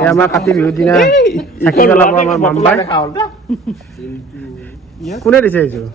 এই আমাৰ কাতি বিহুৰ দিনা চাকি জ্বলাব আমাৰ মাম্বাই। কোনে দিছে এইযোৰ?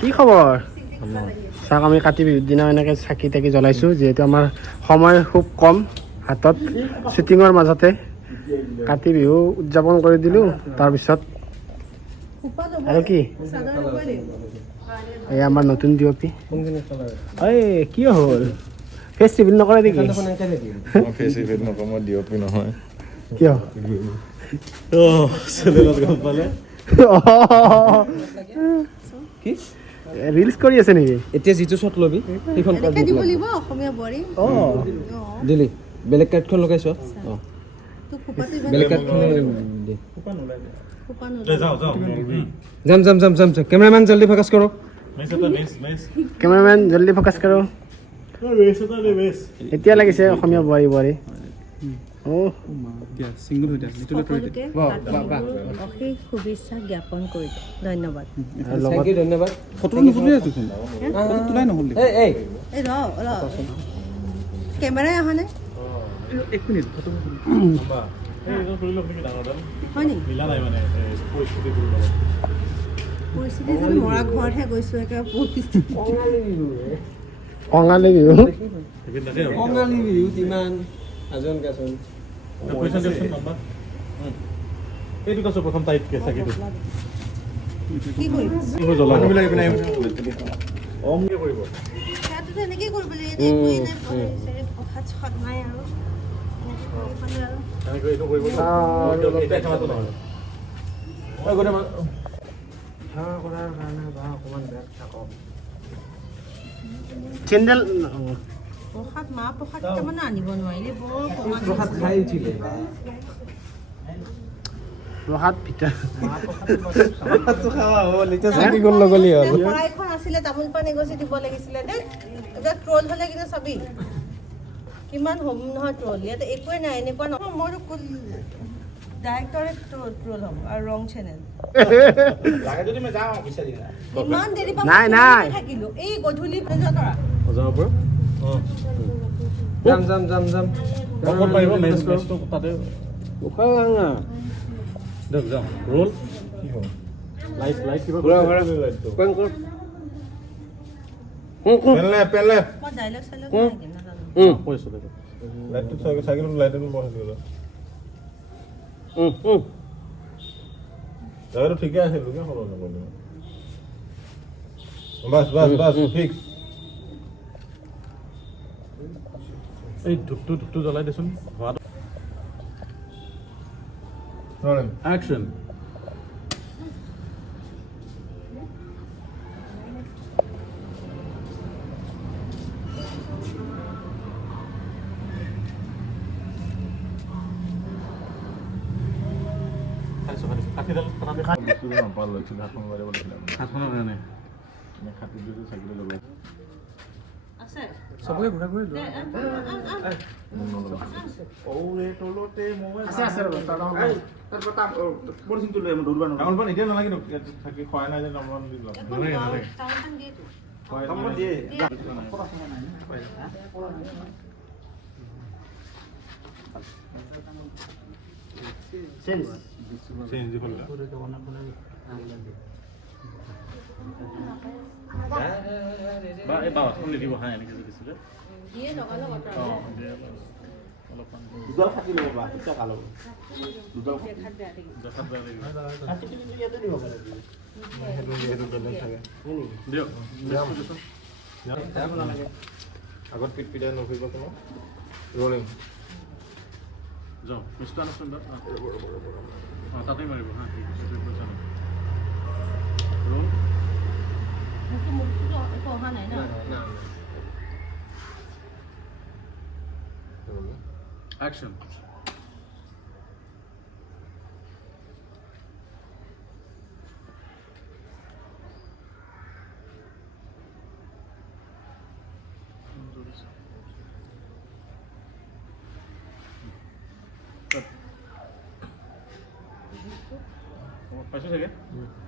কি খবৰ? চাওক আমি কাতি বিহুৰ দিনা এনেকৈ চাকি তাকি জ্বলাইছোঁ, যিহেতু আমাৰ সময় খুব কম হাতত। শ্বুটিঙৰ মাজতে কাতি বিহু উদযাপন কৰি দিলোঁ। তাৰপিছত আৰু কি এই আমাৰ নতুন ডিঅ'পি। এই কি হ'ল, ফেচ ৰিভিল নকৰে নেকি? ফেচ ৰিভিল নকৰোঁ, মই ডিঅ'পি নহয়। কিয়? ৰিলছ কৰি আছে নেকি? এতিয়া যিটো শ্বট ল'বি সেইখন দিব লাগিব অসমীয়া বোৱাৰী। দিলি বেলেগ কাৰ্ডখন লগাইছ? বেলেগ কাৰ্ডখন যাম যাম যাম যাম কেমেৰামেন জল্দি ফ'কাছ কৰক। কেমেৰামেন জল্দি ফ'কাছ কৰক। এতিয়া লাগিছে অসমীয়া বোৱাৰী বোৱাৰী। অশেষ শুভেচ্ছা জ্ঞাপন কৰিলোঁ। ধন্যবাদ। ধন্যবাদ। কেমেৰাই অহা নাই হয় নেকি? পৰিস্থিতি যদি মৰা ঘৰতহে গৈছোঁ একেবাৰে পৰিস্থিতি। কঙালী বিহু কঙালী বিহুত ইমান আজন কাচন প্ৰথম টাইটকে চাকিটো কি কৰিম? সেয়াটোতো এনেকেই কৰিব লাগিব। একোৱেই নাই, প্ৰসাদ চসাদ নাই আৰু চেণ্ডেল প্ৰসাদ মাহ প্ৰসাদ তাৰমানে আনিব নোৱাৰিলে বৰ প্ৰসাদ খাই উঠিলে প্ৰসাদ পিঠা শৰাইখন আছিলে তামোল পাণ এগছি দিব লাগিছিলে দেই। এতিয়া ট্ৰল হ'লে কিন্তু চাবি কিমান হ'ম নহয় ট্ৰল। ইয়াতে একোৱে নাই, এনেকুৱা নহয় মইতো ডাইৰেক্টৰে ট্ৰল হ'ম আৰু ৰং চেনেল। ইমান দেৰি পৰা থাকিলোঁ এই গধূলি যাম যাম যাম যাম ৰোল পেলে মই ডাইলগ চাইলগ নাজানো। জায়গাটো ঠিকে আছে, লোকে খবৰ নকৰিলে। Bus bus bus fix. এই ধূপটো জ্বলাই দেচোন। Action. চবকে ঘূৰা ঘূৰি এতিয়া নালাগে থাকি খোৱাই নাই যে নম্বৰ দিব হা এনেকে দিছিলে দুডাল খাটি ল'ব বা তেতিয়া ভাল হ'ব। দুডাল আগত পিটপিটাই নকৰিব কোনো ৰলিং যাওঁ মিষ্টাৰ তাতে মাৰিব হা ঠিক আছে ৰোল অহা নাই না Action. পাইছো চাগে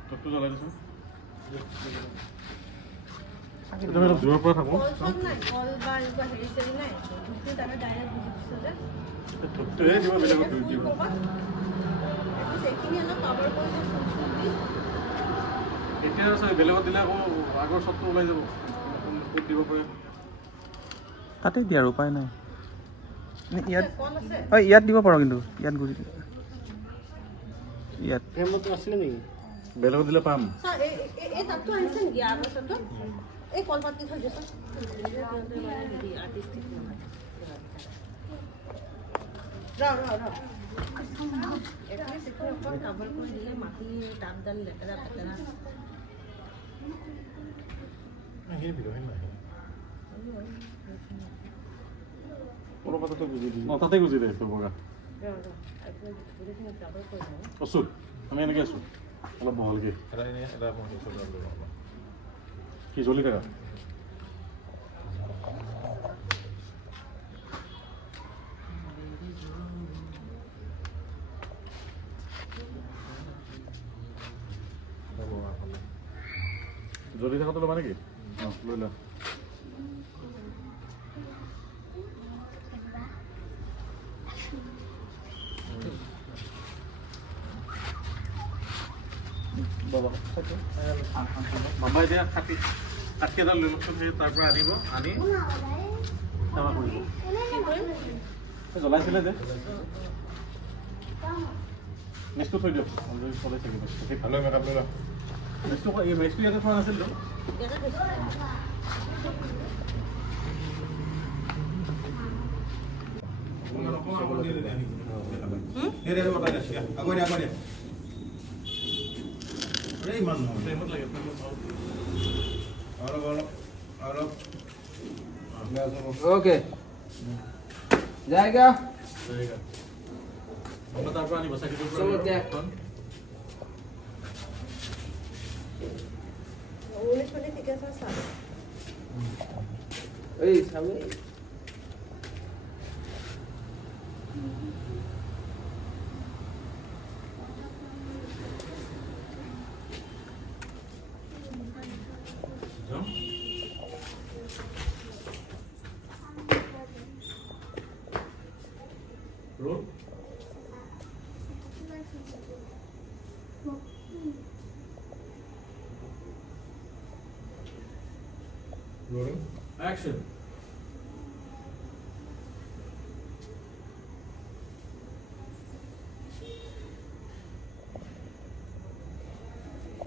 টপটো জ্বলাই দিছোঁ এতিয়া অলপ দূৰৰ পৰা থাকোঁ কল চল নাই, কল বা এনেকুৱা হেৰি চেৰি নাই। ধূপটো তাৰমানে ডাইৰেক্ট বুজি দিছোঁ যে। ধূপটোহে দিব বেলেগত ধূপ দিব এইখিনি অলপ কভাৰ কৰি দিওঁ ফুল দি। এতিয়া আছে বেলেগত দিলে আকৌ আগৰ চবটো ওলাই যাব ক'ত দিব পাৰে তাতেই দিয়া আৰু উপায় নাই ইয়াত কল আছে? হয় ইয়াত দিব পাৰোঁ কিন্তু ইয়াত গুজি ইয়াত ফ্ৰেমতো আছিলে নেকি? বেলেগত দিলে পাম চা, এই তাতটো আহিছে নেকি আৰু বছৰটো? এই কলপাতটি থৈ দিছোঁ। এটলিষ্ট এইটো অকণ কভাৰ কৰি দিলে মাটিৰ টাবডাল লেতেৰা পেতেৰা। কলপাততে গুজি দিম তাতে গুজি দে বগা আছোঁ আমি এনেকৈ আছোঁ অলপ বহলকৈ কি জ্বলি থাকা জ্বলি থকাটো ল'বা নেকি অঁ লৈ লোৱা মামাই এতিয়া কাঠকেইডাল লৈ লওকচোন সেই তাৰ পৰা আনিব আনি সেৱা কৰিব জ্বলাইছিলে যে মেচটো থৈ দিয়ক চলাই থাকিব ভালে মেকআপ লৈ লোৱা মেচটো এই মেচটো ইয়াতে থোৱা নাছিলতো ओके जाएगा তাৰ পৰা আনিব চাকিটোৰ चलो क्या ঠিক আছে চা। এই সামনে Roll. Rolling. Action.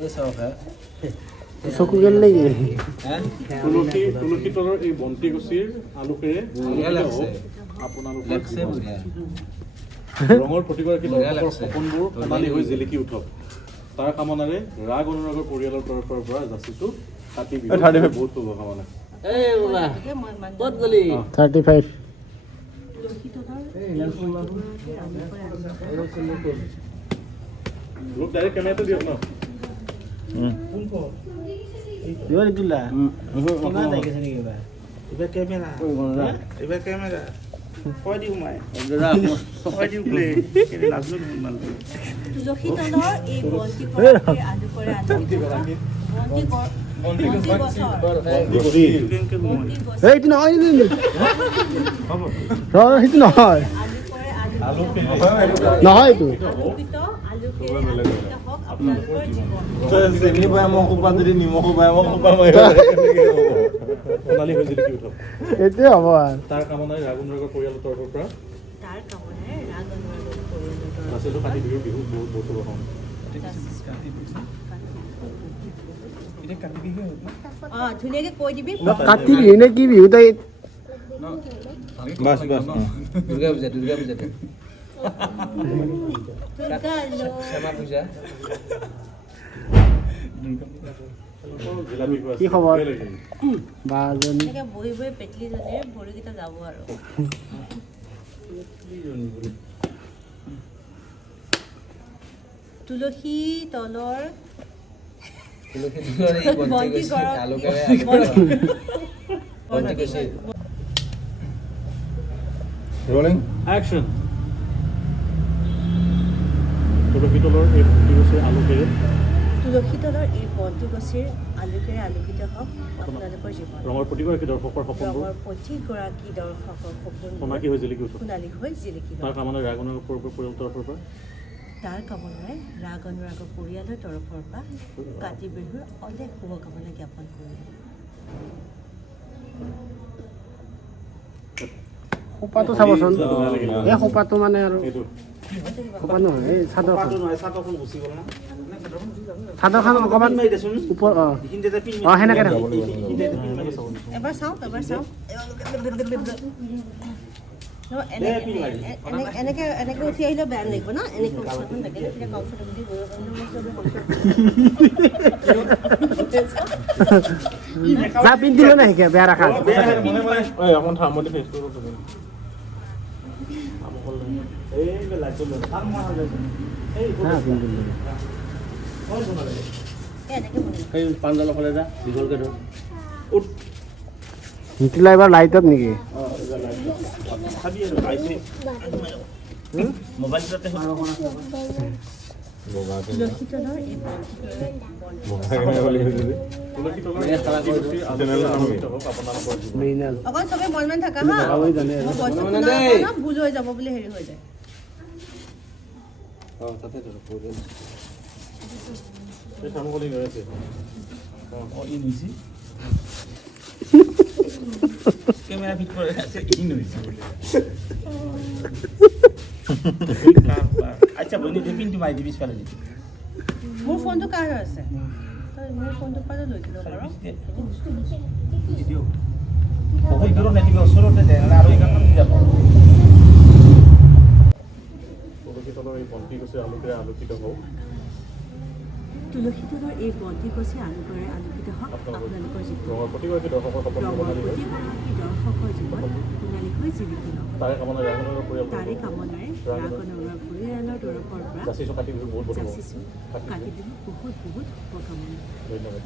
ये सब है চকু গেল নেকি? তুলসী তলৰ এই বন্তি গছিৰ আলোকেৰে আপোনালোকৰ ৰঙৰ প্ৰতিগৰাকী দৰ্শকৰ সপোনবোৰ সোণালী হৈ জিলিকি উঠক তাৰ কামনাৰে ৰাগ অনুৰাগৰ পৰিয়ালৰ তৰফৰ পৰা যাচিছো কাতি বিহু বহুত শুভকামনা बहुत गली 35 গ্ৰুপ ডাইৰেক্ট কেমেৰাটো দিয়ক ন ইমান দিলা তুলসী তলৰ এই বন্তি গৰাকীৰ আলোকৰে আলোকিত বন্তি গছৰ এইটো নহয় সেইটো নহয় আলোকৰে নহয় এইটো আলোকিত আলোকেৰে আলোকিত হওক আপোনালোকৰ জীৱন। সোণালী হৈ জিলিকি উঠক এইটোৱে হ'ব আৰু তাৰ কামনাৰে ৰাগ অনুৰাগৰ পৰিয়ালৰ তৰফৰ পৰা তাৰ কামনাৰে ৰাগ অনুৰাগৰ পৰিয়ালৰ যাচিছো কাতি বিহু বহুত বহুত শুভকামনা ধুনীয়াকে কৈ দিবি। কাতি বিহু নে কি বিহু তাই बस बस दुर्गा पूजा দুৰ্গা লো क्षमा पूजा জিলাপি খোৱা কি খবৰ? ভাল লাগিল। বাজনী এনেকে বহি বহি পেটলিজনীৰ ভৰিকেইটা যাব আৰু তুলসী তলৰ तुलसी दुर्गा ये বন্তি बंटी को गरम आलू करे बंटी को से रोलिंग Action. তুলসী তলৰ এই প্ৰতিগছৰ আলোকেৰে তুলসী তলৰ এই বন্তিগছিৰ আলোকেৰে আলোকিত হওক আপোনালোকৰ জীৱন ৰঙৰ প্ৰতিগৰাকী দৰ্শকৰ সপোনবোৰ ৰঙৰ প্ৰতিগৰাকী দৰ্শকৰ সপোন সোণাকী হৈ জিলিকি উঠক সোণালী হৈ জিলিকি তাৰ কামনাৰে ৰাগ অনুৰাগৰ পৰিয়ালৰ তৰফৰ পৰা তাৰ কামনাৰে ৰাগ অনুৰাগৰ পৰিয়ালৰ তৰফৰ পৰা কাতি বিহুৰ অলেখ শুভকামনা জ্ঞাপন কৰিলোঁ খোপাটো চাবচোন এই খোপাটো মানে আৰু এইটো খোপা নহয় এই চাদৰখন চাদৰখন গুচি গ'ল না চাদৰখন অকণমান ওপৰ সেনেকৈ ৰাখক এবাৰ চাওঁ এনেকে উঠি আহিলে বেয়া লাগিব ন এনেকে উৎসাহখন থাকে তেতিয়া কমফৰ্টেবলি যা পিন্ধিলে নাই শিকে বেয়া ৰাখা অকণ থাৰ্মলি ফেচ কৰিব সেই পাঞ্জালৰ ফালে যা দীঘলকৈ ধৰ নিতিলা এবাৰ লাইটত নেকি মোবাইলটোতে তুলসী তলৰ এই মৃণাল অকণ চবে মন থাকা হা গাঁৱে জানে আৰু। মই কৈছোঁ শুনা ভুল হৈ যাব বুলি হেৰি হৈ যায় তাতে ধৰ থাৰ্মলি গৈ আছে ইন হৈছে কেমেৰা ফিট কৰে আছে ইন হৈছে আচ্ছা বনি পিনটো মাৰি দিবি পিছফালে দি মোৰ ফোনটো কাৰ হৈ আছে তই মোৰ ফোনটো পালে লৈ দিব পাৰ বহুত দূৰত নেদিবি ওচৰতে দে আৰু এইখন দি যাব তুলসী তলৰ এই বন্তিগছি আলোকেৰে আলোকিত হওক তুলসী তলৰ এই বন্তিগছি আলোকেৰে আলোকিত হওক আপোনালোকৰ জীৱন ৰঙৰ প্ৰতিগৰাকী দৰ্শকৰ সপোন ৰঙৰ সোণালী হৈ প্ৰতিগৰাকী দৰ্শকৰ জীৱন সোণালী হৈ জিলিকি হওক তাৰে কামনাৰে ৰাগ অনুৰাগৰ তাৰে পৰিয়ালৰ কামনাৰে ৰাগ অনুৰাগৰ পৰিয়ালৰ তৰফৰ পৰা যাচিছোঁ কাতি বিহু বহুত বহুত যাচিছোঁ কাতি বিহুত বহুত শুভকামনা ধন্যবাদ